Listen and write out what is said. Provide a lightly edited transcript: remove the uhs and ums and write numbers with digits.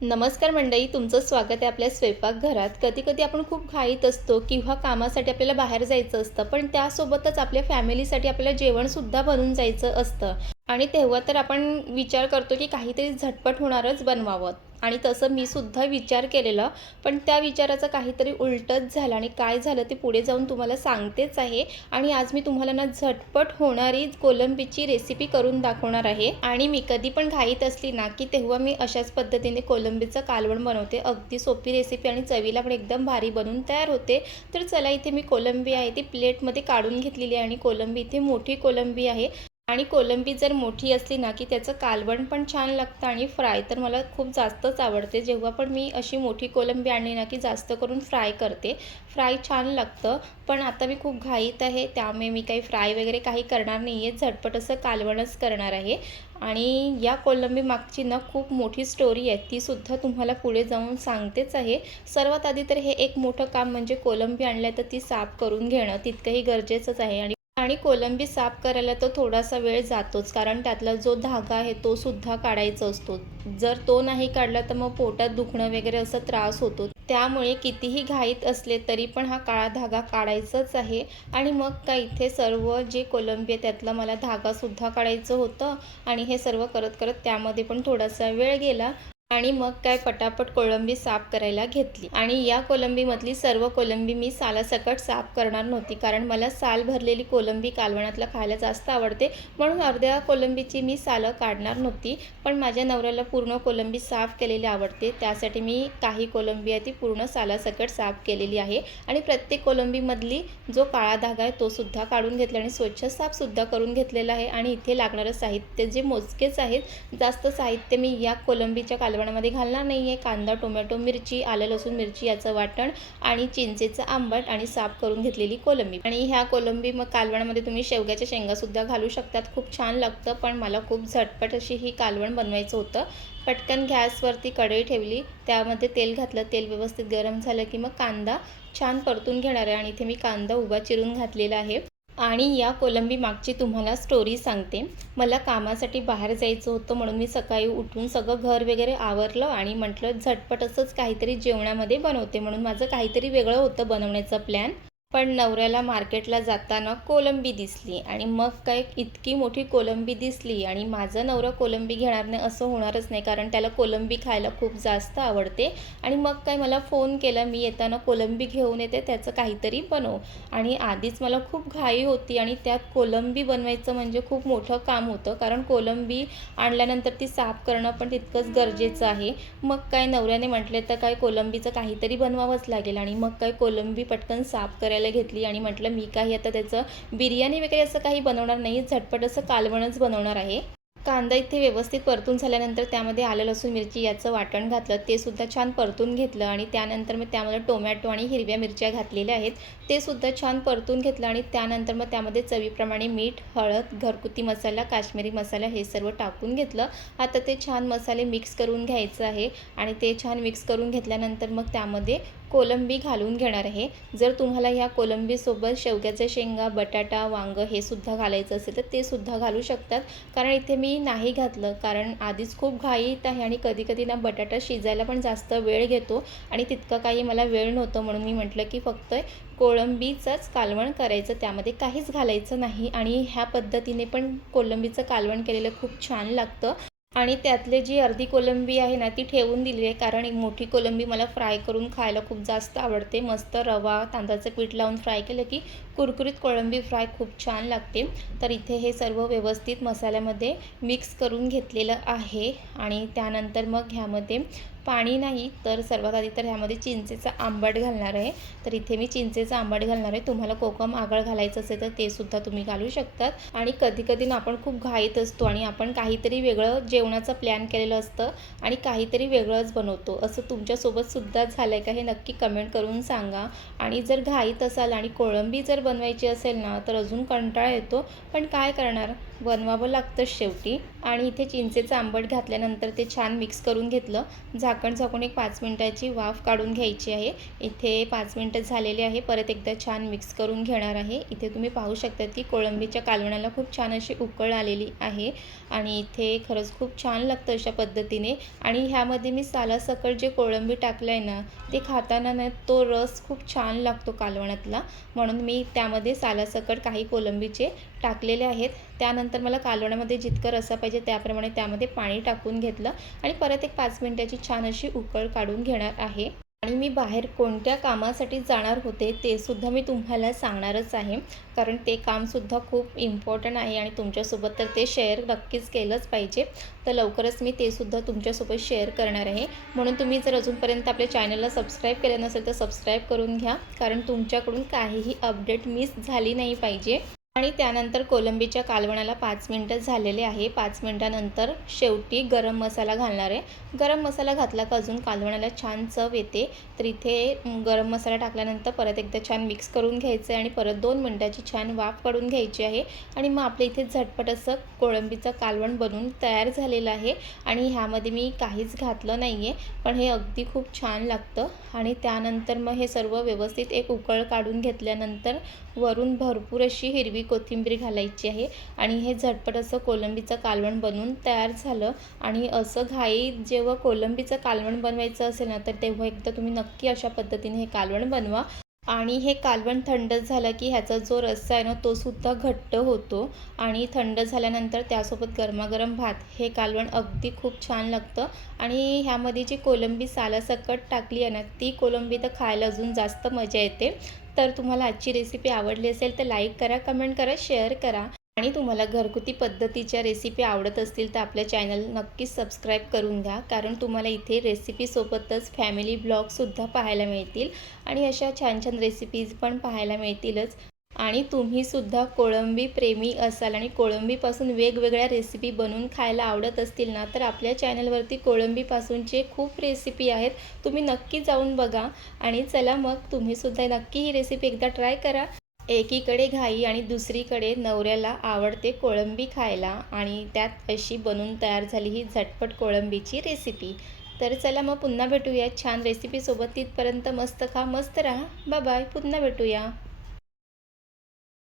नमस्कार मंडळी, तुमचं स्वागत आहे आपल्या स्वयंपाकघरात. कधी-कधी आपण खूप घाईत असतो किंवा कामासाठी आपल्याला बाहेर जायचं असतं, पण त्यासोबतच आपल्या फॅमिलीसाठी आपल्याला जेवणसुद्धा बनवून जायचं असतं आणि तेव्हा तर आपण विचार करतो की काहीतरी झटपट होणारच बनवावं आणि तसं मी सुद्धा विचार केलेला, पण त्या विचाराचं काहीतरी उलटंच झालं आणि काय झालं ते पुढे जाऊन तुम्हाला सांगतेच आहे. आणि आज मी तुम्हाला ना झटपट होणारी कोलंबीची रेसिपी करून दाखवणार आहे. आणि मी कधी पण घाईत असली ना की तेव्हा मी अशाच पद्धतीने कोलंबीचं कालवण बनवते. अगदी सोपी रेसिपी आणि चवीला पण एकदम भारी बनून तयार होते. तर चला, इथे मी कोलंबी आहे ती प्लेटमध्ये काढून घेतलेली आहे आणि कोलंबी इथे मोठी कोलंबी आहे. आणि कोलंबी जर मोठी असली ना की त्याचं कालवण पण छान लागतं आणि फ्राय तर मला खूप जास्तच आवडते. जेव्हा पण मी अशी मोठी कोलंबी आणली ना की जास्त करून फ्राय करते. फ्राय छान लागतं. पण आता मी खूप घाईत आहे, त्यामुळे मी काही फ्राय वगैरे काही करणार नाही आहे. झटपट असं कालवणच करणार आहे. आणि या कोलंबी मागची ना खूप मोठी स्टोरी आहे, तीसुद्धा तुम्हाला पुढे जाऊन सांगतेच आहे. सर्वात आधी तर हे एक मोठं काम म्हणजे कोलंबी आणल्या तर ती साफ करून घेणं तितकंही गरजेचंच आहे. आणि आणि कोलंबी साफ करायला तर थोडासा वेळ जातोच, कारण त्यातला जो धागा आहे तो सुद्धा काढायचा असतो. जर तो नाही काढला तर मग पोटात दुखणं वगैरे असा त्रास होतो. त्यामुळे कितीही घाईत असले तरी पण हा काळा धागा काढायचाच आहे. आणि मग काय, इथे सर्व जे कोलंबी आहे त्यातला मला धागासुद्धा काढायचं होतं आणि हे सर्व करत करत त्यामध्ये पण थोडासा वेळ गेला. आणि मग काय, पटापट कोळंबी साफ करायला घेतली. आणि या कोलंबीमधली सर्व कोलंबी मी सालासकट साफ करणार नव्हती, कारण मला साल भरलेली कोलंबी कालवणातला खायला जास्त आवडते. म्हणून अर्ध्या कोलंबीची मी सालं काढणार नव्हती. पण माझ्या नवऱ्याला पूर्ण कोलंबी साफ केलेली आवडते, त्यासाठी मी काही कोलंबी आहे ती पूर्ण सालासकट साफ केलेली आहे. आणि प्रत्येक कोलंबीमधली जो काळा धागा आहे तो सुद्धा काढून घेतला आणि स्वच्छ साफसुद्धा करून घेतलेला आहे. आणि इथे लागणारं साहित्य जे मोजकेच आहेत, जास्त साहित्य मी या कोलंबीच्या कालवणामध्ये घालणार नाही आहे. कांदा, टोमॅटो, मिरची, आलं लसूण मिरची याचं वाटण आणि चिंचेचं आंबट आणि साफ करून घेतलेली कोलंबी. आणि ह्या कोलंबी मग कालवणामध्ये तुम्ही शेवग्याच्या शेंगासुद्धा घालू शकतात, खूप छान लागतं. पण मला खूप झटपट अशी ही कालवण बनवायचं होतं. पटकन गॅसवरती कढई ठेवली, त्यामध्ये तेल घातलं. तेल व्यवस्थित गरम झालं की मग कांदा छान परतून घेणार आहे आणि इथे मी कांदा उभा चिरून घातलेला आहे. आणि या कोलंबी मागची तुम्हाला स्टोरी सांगते. मला कामासाठी बाहेर जायचं होतं, म्हणून मी सकाळी उठून सगळं घर वगैरे आवरलं आणि म्हटलं झटपट असंच काहीतरी जेवणामध्ये बनवते, म्हणून माझं काहीतरी वेगळं होतं बनवण्याचा प्लॅन. पण नवऱ्याला मार्केटला जाताना कोलंबी दिसली आणि मग काय, इतकी मोठी कोलंबी दिसली आणि माझा नवरा कोलंबी घेणार नाही असं होणारच नाही, कारण त्याला कोलंबी खायला खूप जास्त आवडते. आणि मग काय, मला फोन केला, मी येताना कोलंबी घेऊन येते, त्याचं काहीतरी बनव. आणि आधीच मला खूप घाई होती आणि त्यात कोलंबी बनवायचं म्हणजे खूप मोठं काम होतं, कारण कोलंबी आणल्यानंतर ती साफ करणं पण तितकंच गरजेचं आहे. मग काय, नवऱ्याने म्हटले तर काय कोलंबीचं काहीतरी बनवावंच लागेल. आणि मग काय, कोलंबी पटकन साफ करायला घेतली आणि म्हटलं मी काही आता त्याचं बिर्याणी वगैरे असं काही बनवणार नाही, झटपट असं कालवणच बनवणार आहे. कांदा इथे व्यवस्थित परतून झाल्यानंतर त्यामध्ये आलं लसूण मिरची याचं वाटण घातलं, ते सुद्धा छान परतून घेतलं. आणि त्यानंतर मग त्यामध्ये टोमॅटो आणि हिरव्या मिरच्या घातलेल्या आहेत, ते सुद्धा छान परतून घेतलं. आणि त्यानंतर मग त्यामध्ये चवीप्रमाणे मीठ, हळद, घरगुती मसाला, काश्मीरी मसाला हे सर्व टाकून घेतलं. आता ते छान मसाले मिक्स करून घ्यायचं आहे. आणि ते छान मिक्स करून घेतल्यानंतर मग त्यामध्ये कोलंबी घालून घेणार आहे. जर तुम्हाला ह्या कोलंबीसोबत शेवग्याच्या शेंगा, बटाटा, वांगं हे सुद्धा घालायचं असेल तर ते सुद्धा घालू शकतात, कारण इथे मी नाही घातलं, कारण आधीच खूप घाईत आहे आणि कधी कधी ना बटाटा शिजायला पण जास्त वेळ घेतो आणि तितकं काही मला वेळ नव्हतं, म्हणून मी म्हटलं की फक्त कोळंबीचंच कालवण करायचं, त्यामध्ये काहीच घालायचं नाही. आणि ह्या पद्धतीने पण कोलंबीचं कालवण केलेलं खूप छान लागतं. आणि त्यातले जी अर्धी कोलंबी आहे ना ती ठेवून दिली आहे, कारण एक मोठी कोलंबी मला फ्राय करून खायला खूप जास्त आवडते. मस्त रवा, तांदळाचं पीठ लावून फ्राय केलं की कुरकुरीत कोळंबी फ्राय खूप छान लागते. तर इथे हे सर्व व्यवस्थित मसाल्यामध्ये मिक्स करून घेतलेलं आहे. आणि त्यानंतर मग ह्यामध्ये पाणी नाही तर सर्वात आधी तर ह्यामध्ये चिंचेचं आंबट घालणार आहे. तर इथे मी चिंचेचं आंबट घालणार आहे. तुम्हाला कोकम आगळ घालायचं असेल तर ते सुद्धा तुम्ही घालू शकतात. आणि कधी कधी ना आपण खूप घाईत असतो आणि आपण काहीतरी वेगळं जेवणाचं प्लॅन केलेलं असतं आणि काहीतरी वेगळंच बनवतो. असं तुमच्यासोबत सुद्धा झालं आहे का, हे नक्की कमेंट करून सांगा. आणि जर घाईत असाल आणि कोळंबी जर बनवायची असेल ना तर अजून कंटाळा येतो, पण काय करणार, बनवावं लागतं शेवटी. आणि इथे चिंचेचं आंबट घातल्यानंतर ते छान मिक्स करून घेतलं. झाकून एक 5 मिनिटाची वाफ काढून घ्यायची आहे. इथे 5 मिनिटं झालेले आहे. परत एकदा छान मिक्स करून घेणार आहे. इथे तुम्ही पाहू शकता की कोळंबीच्या कालवणाला खूप छान अशी उकळ आलेली आहे आणि इथे खरंच खूप छान लागतं अशा पद्धतीने. आणि ह्यामध्ये मी सालासकट जे कोळंबी टाकलं आहे ना, ते खाताना ना तो रस खूप छान लागतो कालवणातला, म्हणून मी त्यामध्ये सालासकट काही कोळंबीचे टाकलेले आहेत. त्यानंतर मला कालवणामध्ये जितकं रस्सा पाहिजे त्याप्रमाणे त्यामध्ये पाणी टाकून घेतलं आणि परत एक 5 मिनिटाची छान अशी उकळ काढून घेणार आहे. आणि मी बाहेर कोणत्या कामासाठी जाणार होते ते सुद्धा मी तुम्हाला सांगणारच आहे, कारण ते कामसुद्धा खूप इम्पॉर्टंट आहे आणि तुमच्यासोबत तर ते शेअर नक्कीच केलंच पाहिजे. तर लवकरच मी ते सुद्धा तुमच्यासोबत शेअर करणार आहे. म्हणून तुम्ही जर अजूनपर्यंत आपल्या चॅनलला सबस्क्राईब केलं नसेल तर सबस्क्राईब करून घ्या, कारण तुमच्याकडून काहीही अपडेट मिस झाली नाही पाहिजे. आणि त्यानंतर कोलंबीच्या कालवणाला 5 मिनिटं झालेले आहे. 5 मिनिटानंतर शेवटी गरम मसाला घालणार आहे. गरम मसाला घातला का अजून कालवणाला छान चव येते. तर इथे गरम मसाला टाकल्यानंतर परत एकदा छान मिक्स करून घ्यायचं आहे आणि परत 2 मिनिटाची छान वाफ काढून घ्यायची आहे. आणि मग आपल्या इथे झटपट असं कोळंबीचं कालवण बनवून तयार झालेलं आहे. आणि ह्यामध्ये मी काहीच घातलं नाही आहे, पण हे अगदी खूप छान लागतं. आणि त्यानंतर मग हे सर्व व्यवस्थित एक उकळ काढून घेतल्यानंतर वरून भरपूर अशी हिरवी कोथिंबीर घालायची आहे आणि हे झटपट असं कोलंबीचं कालवण बनवून तयार झालं. आणि असं घाईत जेव्हा कोलंबीचं कालवण बनवायचं असेल ना, तर तेव्हा एकदा तुम्ही नक्की अशा पद्धतीने हे कालवण बनवा. आणि हे कालवण थंड झालं की ह्याचा जो रस्सा आहे ना तो सुद्धा घट्ट होतो आणि थंड झाल्यानंतर त्यासोबत गरमागरम भात हे कालवण अगदी खूप छान लागतं. आणि ह्यामध्ये जी कोलंबी सालासकट टाकली आहे ना, ती कोलंबी तर खायला अजून जास्त मजा येते. तर तुम्हाला आजची रेसिपी आवडली असेल तर लाईक करा, कमेंट करा, शेअर करा. आणि तुम्हाला घरगुती पद्धतीच्या रेसिपी आवडत असतील तर आपल्या चॅनल नक्कीच सबस्क्राईब करून घ्या, कारण तुम्हाला इथे रेसिपीसोबतच फॅमिली ब्लॉगसुद्धा पाहायला मिळतील आणि अशा छान छान रेसिपीज पण पाहायला मिळतीलच. आणि तुम्हीसुद्धा कोळंबी प्रेमी असाल आणि कोळंबीपासून वेगवेगळ्या रेसिपी बनवून खायला आवडत असतील ना, तर आपल्या चॅनलवरती कोळंबीपासूनचे खूप रेसिपी आहेत. तुम्ही नक्की जाऊन बघा. आणि चला मग तुम्हीसुद्धा नक्की ही रेसिपी एकदा ट्राय करा. एकीकडे घाई आणि दुसरीकडे नवऱ्याला आवडते कोळंबी खायला आणि त्यात अशी बनून तयार झाली ही झटपट कोळंबीची रेसिपी. तर चला मग पुन्हा भेटूया छान रेसिपीसोबत. तिथपर्यंत मस्त खा, मस्त राहा. Bye bye. पुन्हा भेटूया.